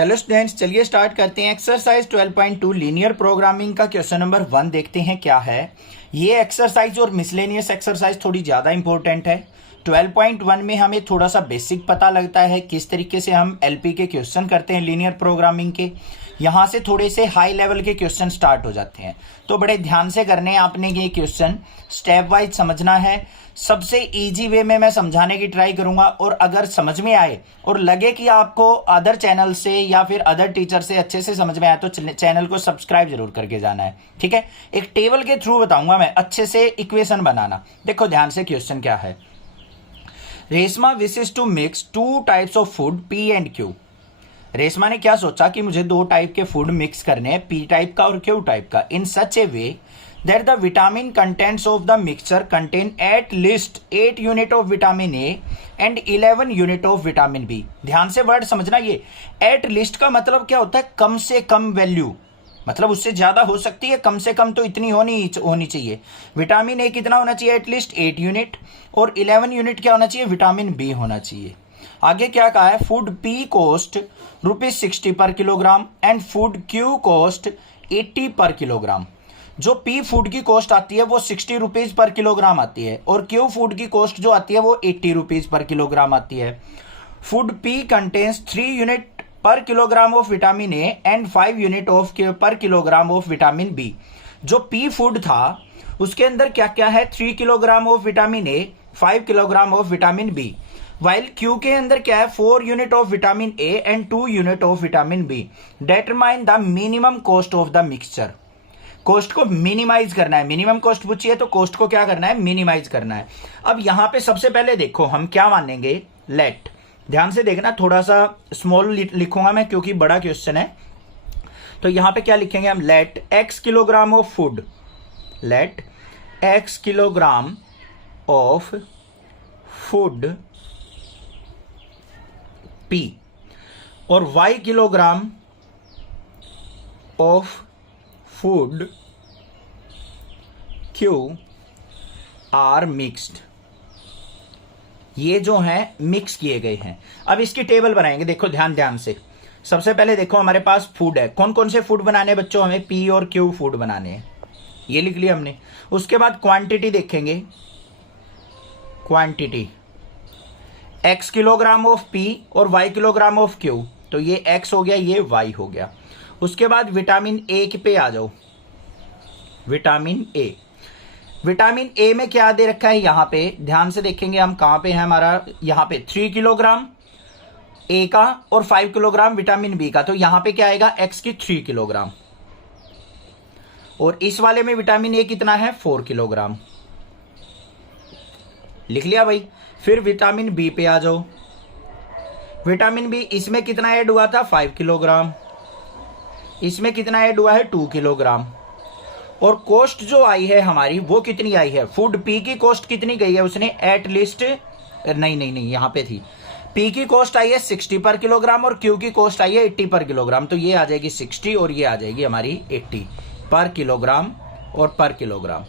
Hello students, चलिए start करते हैं। एक्सरसाइज 12.2 लीनियर प्रोग्रामिंग का क्वेश्चन नंबर 1 देखते हैं क्या है। ये एक्सरसाइज और मिसलेनियस एक्सरसाइज थोड़ी ज़्यादा इंपॉर्टेंट है। 12.1 में हमें थोड़ा सा बेसिक पता लगता है किस तरीके से हम एलपी के क्वेश्चन करते हैं लीनियर प्रोग्रामिंग के। यहाँ से थोड़े से हाई लेवल के क्वेश्चन स्टार्ट हो जाते हैं, तो बड़े ध्यान से करने हैं आपने ये क्वेश्चन, स्टेप वाइज समझना है। सबसे इजी वे में मैं समझाने की ट्राई करूंगा, और अगर समझ में आए और लगे कि आपको अदर चैनल से या फिर अदर टीचर से अच्छे से समझ में आए तो चैनल को सब्सक्राइब जरूर करके जाना है, ठीक है। एक टेबल के थ्रू बताऊंगा मैं अच्छे से इक्वेशन बनाना। देखो ध्यान से, क्वेश्चन क्या है। Reshma wishes to mix 2 types of food P and Q. Reshma ने क्या सोचा कि मुझे 2 टाइप के फूड मिक्स करने हैं, पी टाइप का और क्यू टाइप का, इन सच ए वे that the vitamin contents of the mixture contain at least 8 unit of vitamin A and 11 unit of vitamin B। ध्यान से वर्ड समझना, ये at least का मतलब क्या होता है, कम से कम वैल्यू, मतलब उससे ज्यादा हो सकती है, कम से कम तो इतनी होनी चाहिए। विटामिन ए कितना होना चाहिए, एटलीस्ट 8 यूनिट, और 11 यूनिट क्या होना चाहिए, विटामिन बी होना चाहिए। आगे क्या कहा है, फूड पी कॉस्ट ₹60 पर kilogram and food Q cost 80 पर किलोग्राम। जो पी फूड की कॉस्ट आती है वो 60 रुपीज पर किलोग्राम आती है, और क्यू फूड की कॉस्ट जो आती है वो 80 रुपीज पर किलोग्राम आती है। Food P contains 3 unit per kilogram of vitamin A and 5 unit of per kilogram of vitamin B. जो पी फूड था उसके अंदर क्या क्या है, 3 kilogram of vitamin A, 5 kilogram of vitamin B. While Q के अंदर क्या है, 4 unit of vitamin A and 2 unit of vitamin B. Determine the minimum cost of the mixture. Cost को मिनिमाइज करना है, मिनिमम कॉस्ट पूछी है तो कॉस्ट को क्या करना है, मिनिमाइज करना है। अब यहां पे सबसे पहले देखो हम क्या मानेंगे, लेट। ध्यान से देखना, थोड़ा सा स्मॉल लिखूंगा मैं क्योंकि बड़ा क्वेश्चन है। तो यहां पे क्या लिखेंगे हम, let x kilogram of food, let x kilogram of food P और y kilogram of food Q are mixed. ये जो है मिक्स किए गए हैं। अब इसकी टेबल बनाएंगे, देखो ध्यान से। सबसे पहले देखो हमारे पास फूड है, कौन कौन से फूड बनाने हैं बच्चों, हमें पी और क्यू फूड बनाने हैं, ये लिख लिया हमने। उसके बाद क्वांटिटी देखेंगे, quantity x kilogram of P और y किलोग्राम ऑफ क्यू, तो ये x हो गया, ये y हो गया। उसके बाद विटामिन ए पे आ जाओ, विटामिन ए। विटामिन ए में क्या दे रखा है, यहां पे ध्यान से देखेंगे हम, कहां पे है हमारा, यहां पे 3 किलोग्राम ए का और 5 किलोग्राम विटामिन बी का, तो यहां पे क्या आएगा, x की 3 किलोग्राम। और इस वाले में विटामिन ए कितना है, 4 किलोग्राम, लिख लिया भाई। फिर विटामिन बी पे आ जाओ, विटामिन बी इसमें कितना ऐड हुआ था, 5 किलोग्राम, इसमें कितना ऐड हुआ है, 2 किलोग्राम। और कॉस्ट जो आई है हमारी वो कितनी आई है, फूड पी की कॉस्ट कितनी गई है, उसने एटलीस्ट नहीं यहां पे थी, पी की कॉस्ट आई है 60 पर किलोग्राम और क्यू की कॉस्ट आई है 80 पर किलोग्राम, तो ये आ जाएगी 60 और ये आ जाएगी हमारी 80 पर किलोग्राम और पर किलोग्राम।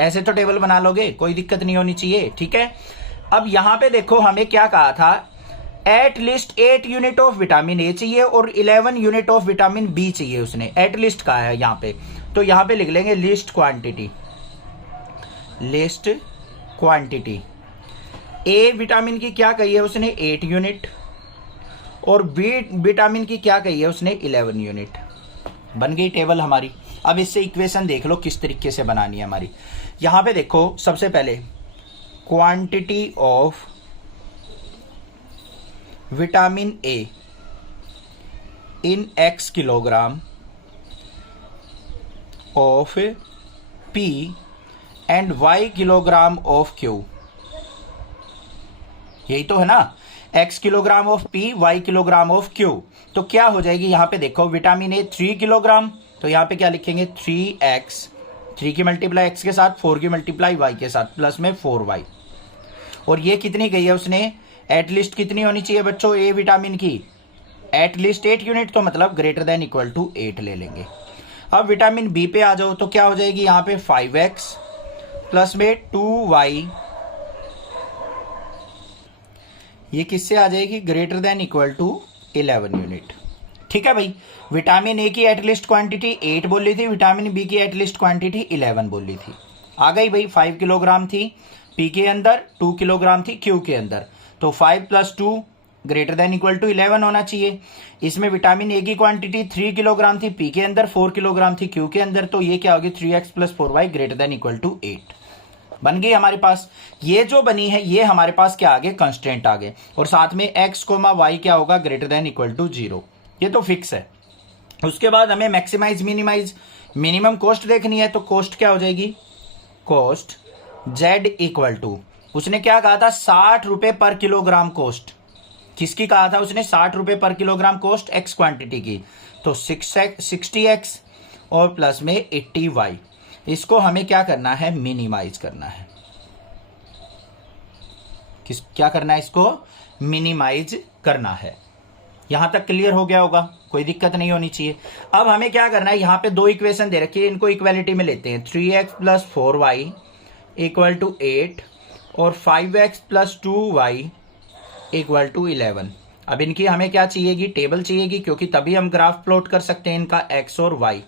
ऐसे तो टेबल बना लोगे, कोई दिक्कत नहीं होनी चाहिए, ठीक है। अब यहां पे देखो हमें क्या कहा था, एटलीस्ट 8 यूनिट ऑफ विटामिन ए चाहिए और 11 यूनिट ऑफ विटामिन बी चाहिए, उसने एटलीस्ट कहा है यहां पे। तो यहां पे लिख लेंगे list quantity, list quantity. A vitamin की क्या कही है उसने, 8 यूनिट, और बी विटामिन की क्या कही है उसने, 11 यूनिट। बन गई टेबल हमारी। अब इससे इक्वेशन देख लो किस तरीके से बनानी है हमारी। यहां पे देखो सबसे पहले quantity of vitamin A in x kilogram of P and y kilogram of Q, यही तो है ना, x kilogram of P, y kilogram of Q। तो क्या हो जाएगी, यहां पे देखो विटामिन ए 3 किलोग्राम, तो यहां पे क्या लिखेंगे, 3x, 3 की मल्टीप्लाई x के साथ, 4 की मल्टीप्लाई y के साथ, प्लस में 4y। और ये कितनी गई है उसने, एटलीस्ट कितनी होनी चाहिए बच्चों, ए विटामिन की एटलीस्ट 8 यूनिट, तो मतलब ग्रेटर देन इक्वल टू 8 ले लेंगे। अब विटामिन बी पे आ जाओ, तो क्या हो जाएगी यहाँ पे 5x प्लस में 2y, ये किससे आ जाएगी, greater than equal to 11 unit. ठीक है भाई। विटामिन ए की एटलिस्ट क्वांटिटी 8 बोली थी, विटामिन बी की एटलिस्ट क्वांटिटी 11 बोली थी। आ गई भाई। 5 किलोग्राम थी पी के अंदर, 2 किलोग्राम थी क्यू के अंदर, तो 5 + 2 ग्रेटर देन इक्वल टू 11 होना चाहिए। इसमें विटामिन ए की क्वांटिटी 3 किलोग्राम थी पी के अंदर, 4 किलोग्राम थी क्यू के अंदर, तो ये क्या होगी 3x + 4y greater than equal to 8 बन गई हमारे पास। ये जो बनी है ये हमारे पास क्या आ गए, कंस्टेंट आ गए, और साथ में x, y क्या होगा ग्रेटर देन इक्वल टू 0, ये तो फिक्स है। उसके बाद हमें मैक्सिमाइज मिनिमाइज मिनिमम कॉस्ट देखनी है, तो कॉस्ट क्या हो जाएगी, कॉस्ट z इक्वल टू, उसने क्या कहा था 60 रुपए पर किलोग्राम कॉस्ट, किसकी कहा था उसने 60 रुपए पर किलोग्राम कॉस्ट x क्वांटिटी की, तो 60x और प्लस में 80y। इसको हमें क्या करना है, मिनिमाइज करना है। क्या करना है, इसको मिनिमाइज करना है। यहां तक क्लियर हो गया होगा, कोई दिक्कत नहीं होनी चाहिए। अब हमें क्या करना है, यहां पे दो इक्वेशन दे रखी है, इनको इक्वालिटी में लेते हैं। 3x + 4y इक्वल टू 8 और 5x + 2y इक्वल टू 11। अब इनकी हमें क्या चाहिएगी, टेबल चाहिएगी, क्योंकि तभी हम ग्राफ प्लॉट कर सकते हैं इनका x और y।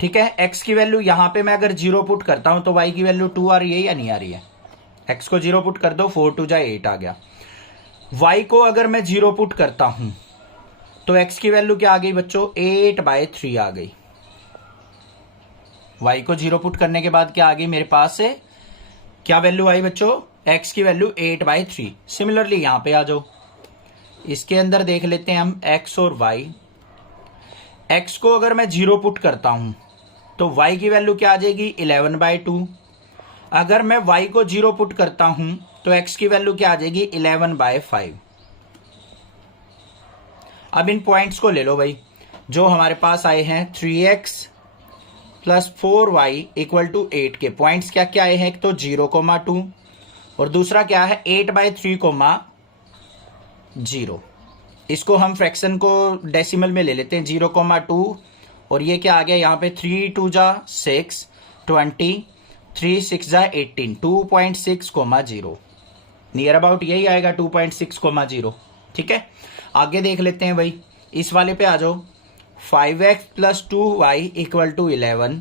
ठीक है, x की वैल्यू यहां पे मैं अगर 0 पुट करता हूं तो y की वैल्यू 2 आ रही है या नहीं आ रही है, x को 0 पुट कर दो, 4 × 2 = 8 आ गया। y को अगर मैं 0 पुट करता हूं तो x की वैल्यू क्या आ गई बच्चों, 8/3 आ गई। y को 0 पुट करने के बाद क्या आ गई मेरे पास से, क्या वैल्यू आई बच्चों, x की वैल्यू 8/3। सिमिलरली यहां पे आ जाओ, इसके अंदर देख लेते हैं हम x और y। x को अगर मैं 0 पुट करता हूं तो y की वैल्यू क्या आ जाएगी, 11/2। अगर मैं y को 0 पुट करता हूं तो x की वैल्यू क्या आ जाएगी, 11/5। अब इन पॉइंट्स को ले लो भाई, जो हमारे पास आए हैं 3x + 4y इक्वल टू 8 के पॉइंट्स क्या क्या आए हैं, एक तो 0,2 और दूसरा क्या है 8/3, 0। इसको हम फ्रैक्शन को डेसिमल में ले लेते हैं, 0,2 और ये क्या आ गया यहाँ पे, 3 × 2 = 6, 20, 3 × 6 = 18, 2.6, 0 नियर अबाउट यही आएगा 2.6, 0। ठीक है, आगे देख लेते हैं भाई, इस वाले पे आ जाओ। 5x + 2y equal to 11।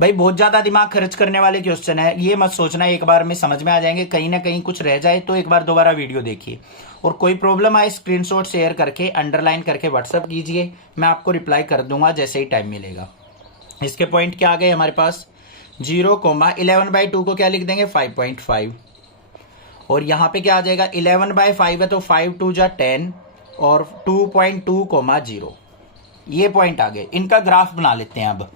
भाई बहुत ज्यादा दिमाग खर्च करने वाले क्वेश्चन है, ये मत सोचना एक बार में समझ में आ जाएंगे, कहीं ना कहीं कुछ रह जाए तो एक बार दोबारा वीडियो देखिए, और कोई प्रॉब्लम आए स्क्रीनशॉट शेयर करके अंडरलाइन करके व्हाट्सअप कीजिए, मैं आपको रिप्लाई कर दूंगा जैसे ही टाइम मिलेगा। इसके पॉइंट क्या आ गए हमारे पास, 0,11/2 को क्या लिख देंगे, 5.5, और यहाँ पे क्या आ जाएगा 11/5 है तो 5 × 2 = 10 और 2.2, 0। ये पॉइंट आ गए, इनका ग्राफ बना लेते हैं। अब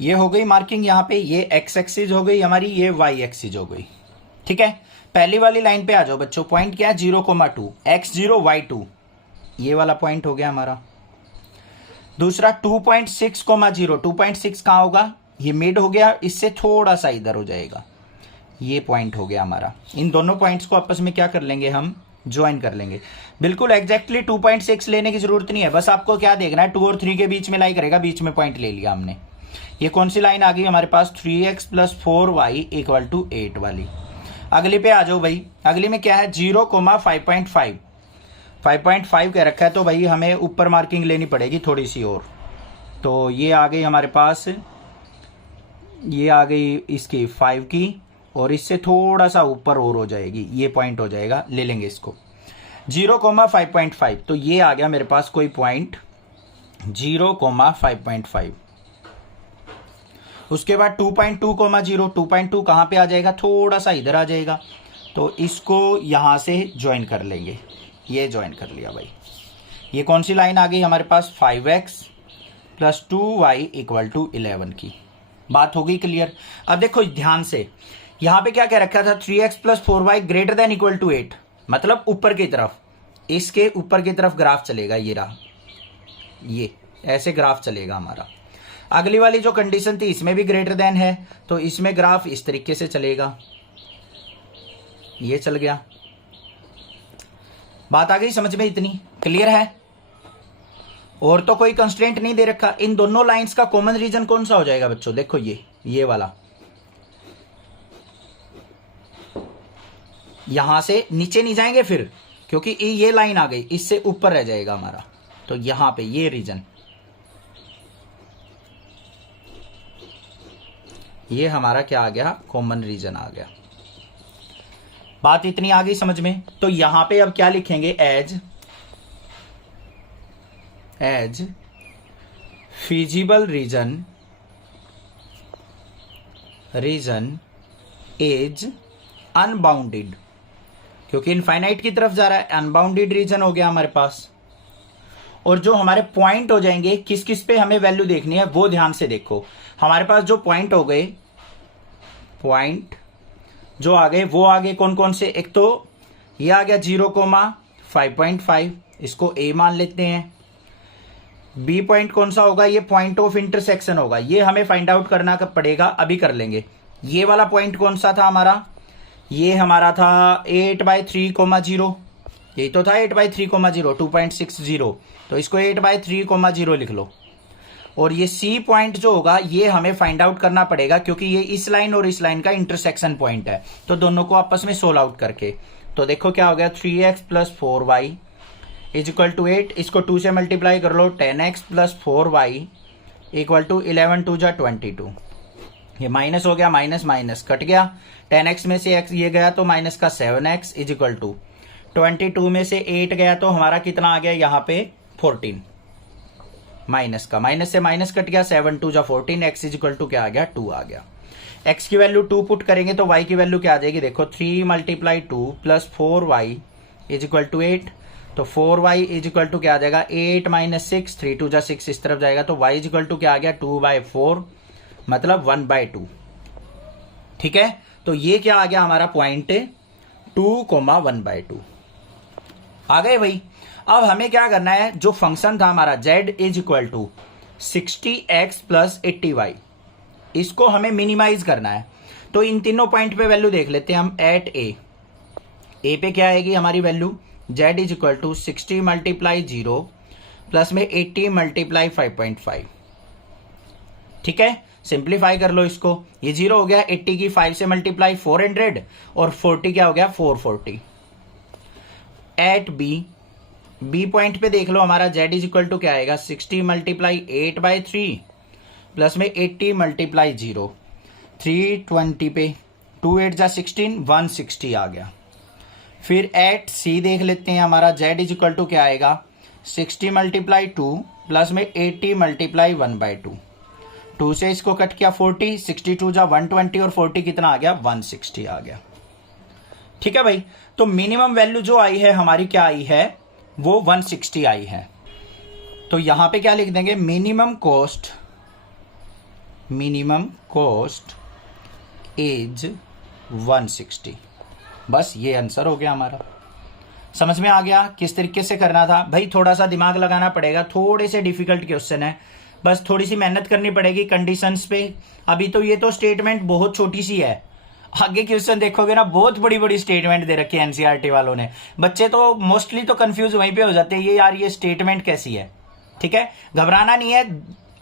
ये हो गई मार्किंग, यहाँ पे ये x एक्सिस हो गई हमारी, ये y एक्सिस हो गई। ठीक है, पहली वाली लाइन पे आ जाओ बच्चों, पॉइंट क्या है 0,2, x0 y2, ये वाला पॉइंट हो गया हमारा। दूसरा 2.6, 2.6 कहाँ होगा, ये मिड हो गया, इससे थोड़ा सा इधर हो जाएगा, ये पॉइंट हो गया हमारा। इन दोनों पॉइंट्स को आपस में क्या कर लेंगे, हम ज्वाइन कर लेंगे। बिल्कुल एग्जैक्टली 2.6 लेने की जरूरत नहीं है, बस आपको क्या देखना है 2 और 3 के बीच में लाई करेगा, बीच में पॉइंट ले लिया हमने। ये कौन सी लाइन आ गई हमारे पास, 3x + 4y इक्वल टू 8 वाली। अगली पे आ जाओ भाई, अगली में क्या है 0,5.5, 5.5 कह रखा है, तो भाई हमें ऊपर मार्किंग लेनी पड़ेगी थोड़ी सी और, तो ये आ गई हमारे पास, ये आ गई इसकी 5 की, और इससे थोड़ा सा ऊपर और हो जाएगी, ये पॉइंट हो जाएगा, ले लेंगे इसको 0,5.5, तो ये आ गया मेरे पास कोई पॉइंट 0,5.5। उसके बाद 2.2, 2.2 कहाँ पे आ जाएगा, थोड़ा सा इधर आ जाएगा, तो इसको यहां से ज्वाइन कर लेंगे, ये ज्वाइन कर लिया भाई। ये कौन सी लाइन आ गई हमारे पास, 5x + 2y इक्वल टू 11 की। बात हो गई क्लियर। अब देखो ध्यान से, यहां पे क्या कह रखा था, 3x + 4y greater than equal to 8, मतलब ऊपर की तरफ, इसके ऊपर की तरफ ग्राफ चलेगा, ये रहा, ये ऐसे ग्राफ चलेगा हमारा। अगली वाली जो कंडीशन थी इसमें भी ग्रेटर देन है, तो इसमें ग्राफ इस तरीके से चलेगा, ये चल गया। बात आ गई समझ में, इतनी क्लियर है, और तो कोई कंस्ट्रेंट नहीं दे रखा। इन दोनों लाइंस का कॉमन रीजन कौन सा हो जाएगा बच्चों, देखो ये वाला, यहां से नीचे नहीं जाएंगे फिर, क्योंकि ये लाइन आ गई, इससे ऊपर रह जाएगा हमारा। तो यहां पे ये रीजन, ये हमारा क्या आ गया, कॉमन रीजन आ गया। बात इतनी आ गई समझ में। तो यहां पे अब क्या लिखेंगे, as feasible region is unbounded, क्योंकि इनफाइनाइट की तरफ जा रहा है, अनबाउंडेड रीजन हो गया हमारे पास। और जो हमारे पॉइंट हो जाएंगे, किस किस पे हमें वैल्यू देखनी है वो ध्यान से देखो। हमारे पास जो पॉइंट हो गए, पॉइंट जो आ गए वो आ गए कौन कौन से, एक तो ये आ गया 0,5.5, इसको ए मान लेते हैं। बी पॉइंट कौन सा होगा, ये पॉइंट ऑफ इंटरसेक्शन होगा, ये हमें फाइंड आउट करना पड़ेगा, अभी कर लेंगे। ये वाला पॉइंट कौन सा था हमारा, ये हमारा था 8/3,0, यही तो था 8/3,0, 2.60, तो इसको 8/3,0 लिख लो। और ये सी पॉइंट जो होगा ये हमें फाइंड आउट करना पड़ेगा, क्योंकि ये इस लाइन और इस लाइन का इंटरसेक्शन पॉइंट है। तो दोनों को आपस में सोल्व आउट करके, तो देखो क्या हो गया, 3x + 4y = 8, इसको 2 से मल्टीप्लाई कर लो, 10x + 4y = 11 × 2 = 22। ये माइनस हो गया, माइनस माइनस कट गया, 10x में से x ये गया तो माइनस का 7x = 22 में से 8 गया तो हमारा कितना आ गया यहाँ पे 14, माइनस का माइनस से माइनस कट गया, 7 × 2 = 14, x = क्या आ गया, 2 आ गया। x की वैल्यू 2 पुट करेंगे तो y की वैल्यू क्या आ जाएगी, देखो 3 × 2 + 4y = 8, तो 4y = क्या आ जाएगा, 8 - 6, 3 × 2 = 6, इस तरफ जाएगा तो y = क्या आ गया, 2/4, मतलब 1/2। ठीक है, तो ये क्या आ गया हमारा पॉइंट 2,1/2 आ गए भाई। अब हमें क्या करना है, जो फंक्शन था हमारा z = 60x + 80y, इसको हमें मिनिमाइज करना है। तो इन तीनों पॉइंट पे वैल्यू देख लेते हैं हम। एट ए पे क्या आएगी हमारी वैल्यू, z = 60 × 0 प्लस में 80 × 5.5। ठीक है, सिंप्लीफाई कर लो इसको, ये 0 हो गया, 80 की 5 से मल्टीप्लाई 400 और 40 क्या हो गया 440। एट बी पॉइंट पे देख लो हमारा z = क्या आएगा, 60 × 8/3 प्लस में 80 × 0, 320 पे 2 8 = 16, 160 आ गया। फिर एट सी देख लेते हैं, हमारा z = क्या आएगा, 60 × 2 प्लस में 80 × 1/2, 2 से इसको कट किया 40, 62 = 120 और 40 कितना आ गया, 160 आ गया। ठीक है भाई, तो मिनिमम वैल्यू जो आई है हमारी क्या आई है, वो 160 आई है। तो यहां पे क्या लिख देंगे, मिनिमम कॉस्ट इज 160। बस ये आंसर हो गया हमारा। समझ में आ गया किस तरीके से करना था भाई, थोड़ा सा दिमाग लगाना पड़ेगा, थोड़े से डिफिकल्ट क्वेश्चन है, बस थोड़ी सी मेहनत करनी पड़ेगी कंडीशंस पे। अभी तो ये तो स्टेटमेंट बहुत छोटी सी है, आगे क्वेश्चन देखोगे ना बहुत बड़ी बड़ी स्टेटमेंट दे रखी है एनसीईआरटी वालों ने। बच्चे तो मोस्टली तो कंफ्यूज वहीं पे हो जाते हैं, ये यार ये स्टेटमेंट कैसी है। ठीक है, घबराना नहीं है,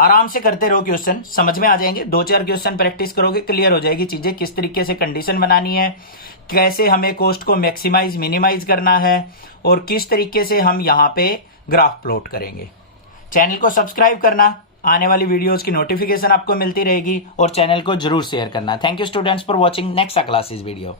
आराम से करते रहो, क्वेश्चन समझ में आ जाएंगे। 2-4 क्वेश्चन प्रैक्टिस करोगे क्लियर हो जाएगी चीजें, किस तरीके से कंडीशन बनानी है, कैसे हमें कॉस्ट को मैक्सिमाइज मिनिमाइज करना है और किस तरीके से हम यहाँ पे ग्राफ प्लॉट करेंगे। चैनल को सब्सक्राइब करना, आने वाली वीडियोस की नोटिफिकेशन आपको मिलती रहेगी और चैनल को जरूर शेयर करना। Thank you students for watching next classes video.